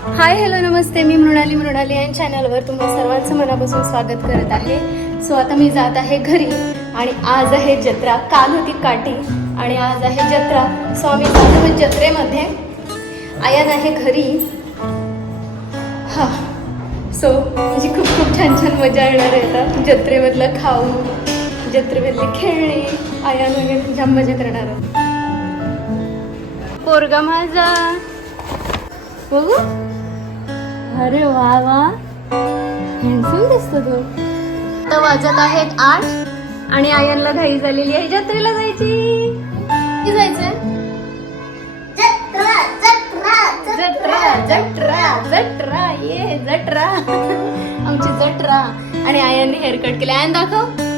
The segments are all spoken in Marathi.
हाय हॅलो नमस्ते, मी मृणाली या चॅनलवर तुम्हा सर्वांचं मनापासून स्वागत करत आहे. सो आता मी जात आहे घरी आणि आज आहे जत्रा. काल होती काठी आणि आज आहे जत्रा. सो आम्ही जातो जत्रेमध्ये. आयान आहे घरी. हां, सो म्हणजे खूप खूप छान छान मजा येणार आहे आता. जत्रेमधलं खाऊ, जत्रेमधले खेळणे, आयान वगैरे जाम मजा करणार आहे. पोरगा माझा बघू. अरे वा वा, हँडसम दिसतो तू. आता वाजत आहेत 8 आणि आयनला घाई झालेली आहे जत्रेला जायची. किती जायचंय? जत्रा जत्रा जत्रा जत्रा ये जत्रा आमची जत्रा. आणि आयनने हेअरकट केले. आयन दाखव.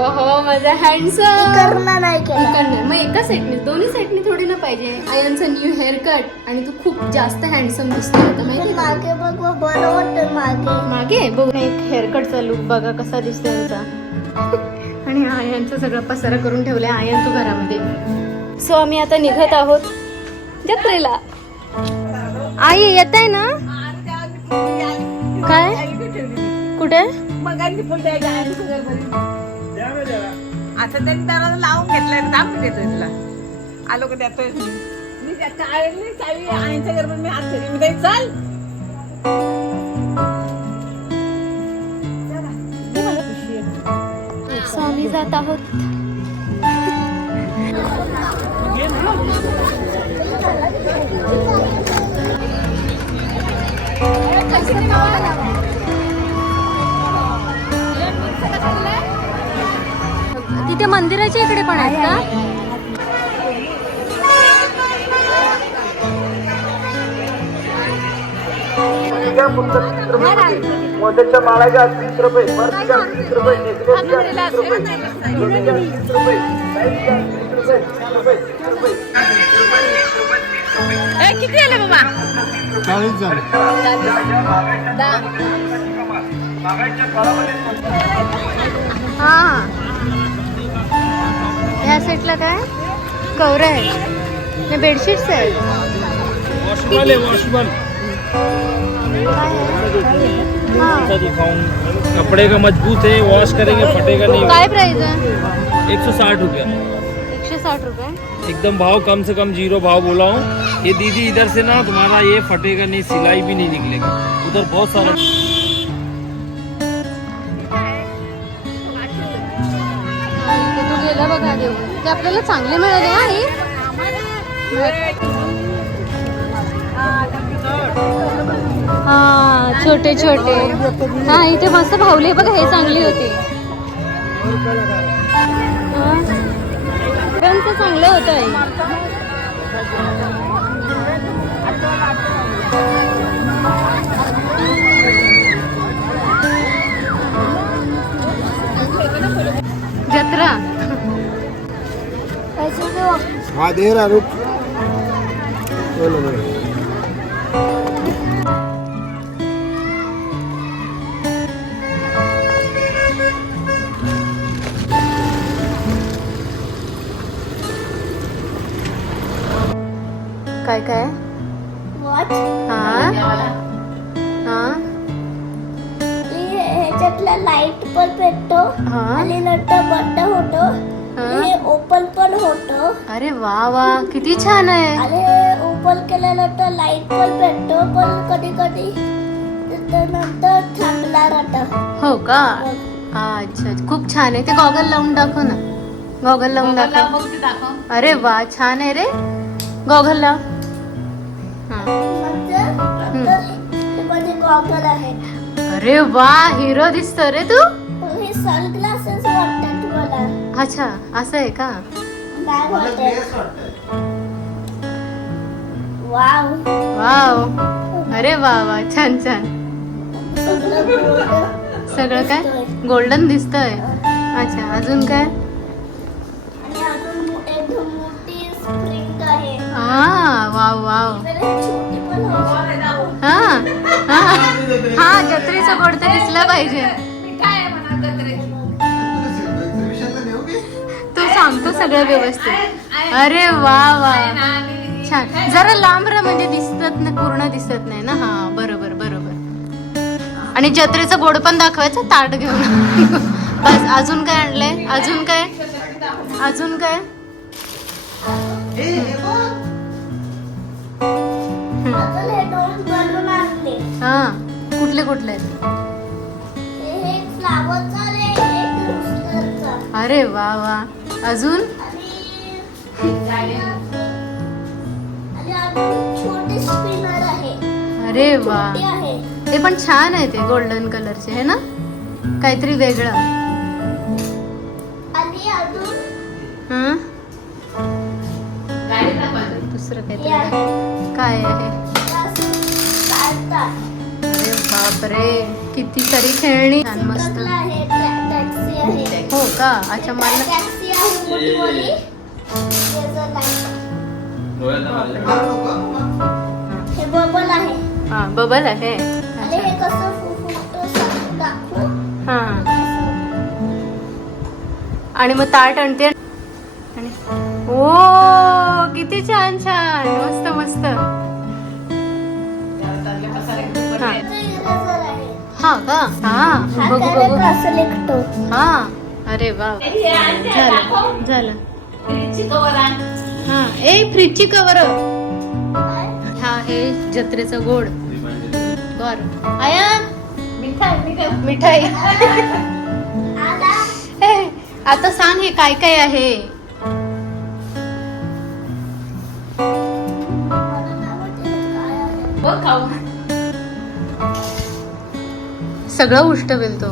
ओहो माझा हँडसम. करणार नाही केला. मग एका साईडने, दोन्ही साईडने थोडी ना पाहिजे. आयनचं न्यू हेअर कट आणि तू खूप जास्त हँडसम दिसतो होता माहिती. मागे बघ, बरं वाटतं मागे. मागे बघ एक हेअरकटचा लुक बघा कसा दिसतो यांचा. आणि आयनचा सगळा पसारा करून ठेवलाय आयन तू घरामध्ये. सो आम्ही आता निघत आहोत जत्रेला. आई येत आहे ना? काय कुठे? आता त्यांनी त्याला लावून घेतलंय, दाखवून देतोय तुला. आलो का देतोय मी त्याच्या आईने चावी आईच्या घरमध्ये मी हात ठेवली. मी चल सो आम्ही जात आहोत. तिथे मंदिराच्या इकडे पण आहेत का? मोत्याच्या माळाच्या 30 रुपये, बर्फीच्या 30 रुपये, नेकलेसच्या 30 रुपये, जोडीच्या 30 रुपये, साईजच्या 30 रुपये, 30 रुपये. किती आले बाबा? 40 झाले. हा, या सेटला काय कवर आहे, बेडशीट्स आहेत. वॉशबल आहे, वॉशबल. कपड़े का मजबूत है, वॉश करेंगे फटेगा नहीं. काय प्राइस आहे? 160 रुपया. 160 रुपये. एकदम भाव कम से कम 0 भाव बोला हूँ. ये दीदी इधर से ना तुम्हारा ये फटेगा नहीं, सिलाई भी नहीं निकलेगी. उधर बहुत सारा. तू गेला बघा देऊ, ते आपल्याला चांगले मिळाले. आणि हा छोटे छोटे. हा इथे मस्त भावले बघा, हे चांगली होती. रंग चांगलं होतं आहे. जत्रा हाँ दे रहा रुक. काय काय? वॉच हा हा ह्याच्यातला लाईट पण भेटतो हा. आणि नंतर बंद होतो. हे ओपन पण होतो. अरे वा वा, किती छान आहे. आणि ओपन केल्यानंतर लाईट पण भेटतो. पण कधी कधी नंतर थांबला राहतं. हो का? अच्छा, खूप छान आहे. ते गॉगल लावून दाखव ना. गॉगल लावून दाखव. अरे वा, छान आहे रे. गॉगल लाव. हा. ते माझे गॉगल आहेत. अरे वा, हिरो दिसतो रे तू. हे सनग्लासेस वाटतात मला. अच्छा, असं आहे का? नाही वाटत. वाव. वाव, अरे वा वा, छान छान. सगळं काय गोल्डन दिसतंय. अच्छा, अजून काय? आणि अजून एकदम मोठी स्प्रिंग आहे. हा, वाव वाव. छोटी पण होती. हा हा हा, जत्रेचं गोड तर दिसलं पाहिजे. तू सांगतो सगळं व्यवस्थित. अरे वा वा, छान. जरा लांब राहा म्हणजे दिसत नाही, पूर्ण दिसत नाही ना. हा बरोबर बरोबर. आणि जत्रेचं गोड पण दाखवायचं ताट घेऊन. बस. अजून काय आणलंय? अजून काय? अजून काय? अजून हे दोन बलून आणले. हा कुठले कुठले आहेत? हे एक फ्लावरचा आणि एक रोस्टरचा. अरे वा वा. अजून आणि अजून छोटे स्पिनर आहे. अरे वा. ते आहे. ते पण छान आहे, ते गोल्डन कलरचे आहे ना, काहीतरी वेगळं. आणि अजून हं? दुसरं हे काहीतरी आहे. काय आहे? चालतात. अरे बापरे, किती सारी खेळणी. छान मस्त. चित्रकला आहे. टॅक्सी आहे. हो का? अच्छा मला टॅक्सी आहे मोठीवाली. याचं light. हे बबल आहे. हा बबल आहे. आणि हे कसं फुटतो सांगू दाखवू. हा आणि मग ताट आणते आणि ओ किती छान छान. मस्त मस्त. हा. ते eraser आहे. हा का? हा हा बघू कलर बघू. कसं निघतो. हा अरे वा. झालं झालं. हा ए फ्रीजची कवर. हा हे जत्रेचं गोड. बर आया मिठाई. आला. ए, आता सांग हे काय काय आहे. मला नाही माहिती काय आहे. सगळं उष्ट बोलतो.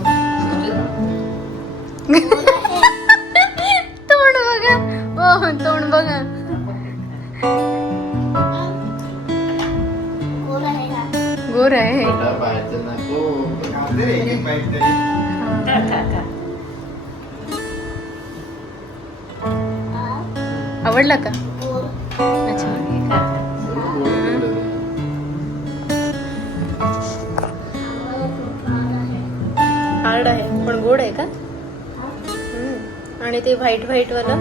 तोंड बघा. ओ तोंड बघा. गोल आहे हा. गोर आहे. आवडला का? गोल. अच्छा. हार्ड आहे पण गोड आहे का? आणि ते व्हाईट व्हाईट वाला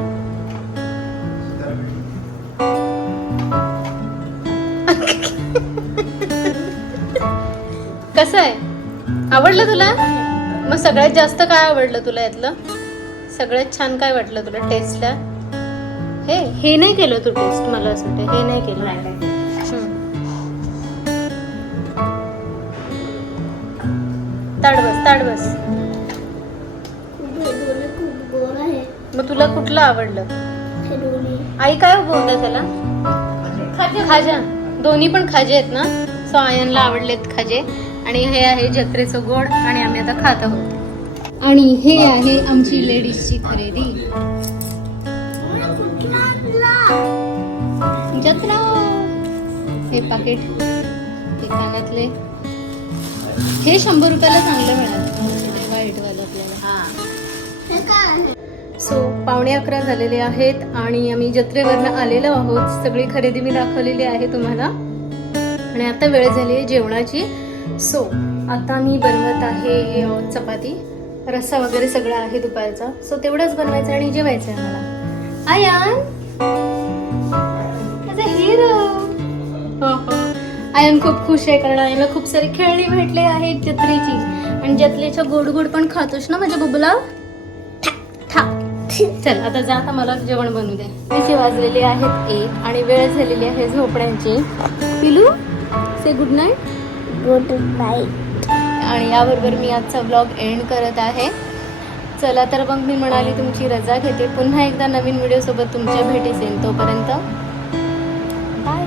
कसं आहे? आवडलं तुला? मग सगळ्यात जास्त काय आवडलं तुला यातलं? सगळ्यात छान काय वाटलं तुला टेस्टला? हे नाही केलं तू टेस्ट, मला असं वाटतं हे नाही केलं. ताड बस ताड बस. हे दोन्ही खूप गोल आहे. मग तुला कुठलं आवडलं? हे दोन्ही. आई काय बोलतात त्याला? खाजा. दोन्ही पण खाजे आहेत ना. सो आयनला आवडलेत खाजे. आणि हे आहे जत्रेचं गोड आणि आम्ही आता खात आहोत. आणि हे आहे आमची लेडीजची खरेदी. जत्रा. हे पाकिट, हे कानातले, हे 100 रुपयाला चांगलं मिळालं व्हाईट वाला आपल्याला. हे काय आहे. सो 11:15 झालेले आहेत आणि आम्ही जत्रेवरनं आलेलो आहोत. सगळी खरेदी मी दाखवलेली आहे तुम्हाला. आणि आता वेळ झाली आहे जेवणाची. सो आता मी बनवत आहे चपाती, रस्सा वगैरे सगळं आहे दुपारचा. सो तेवढंच बनवायचं आणि जेवायचं आहे मला. Ion hero. आयन खूप खुश आहे कारण आयनला खूप सारी खेळणी भेटले आहेत जत्रेची. आणि जत्रेच्या गोड गोड पण खातोस ना माझ्या बुबुला. चल आता जा, आता मला जेवण बनवू दे. पैसे वाजलेले आहेत 1 आणि वेळ झालेली आहे झोपण्याची. पिलू से गुड नाईट. Good night. आणि याबरोबर मी आजचा व्लॉग एंड करत आहे. चला तर मग मी म्हणाली तुमची रजा घेते. पुन्हा एकदा नवीन व्हिडिओ सोबत तुमच्या भेटीस येईन. तोपर्यंत बाय.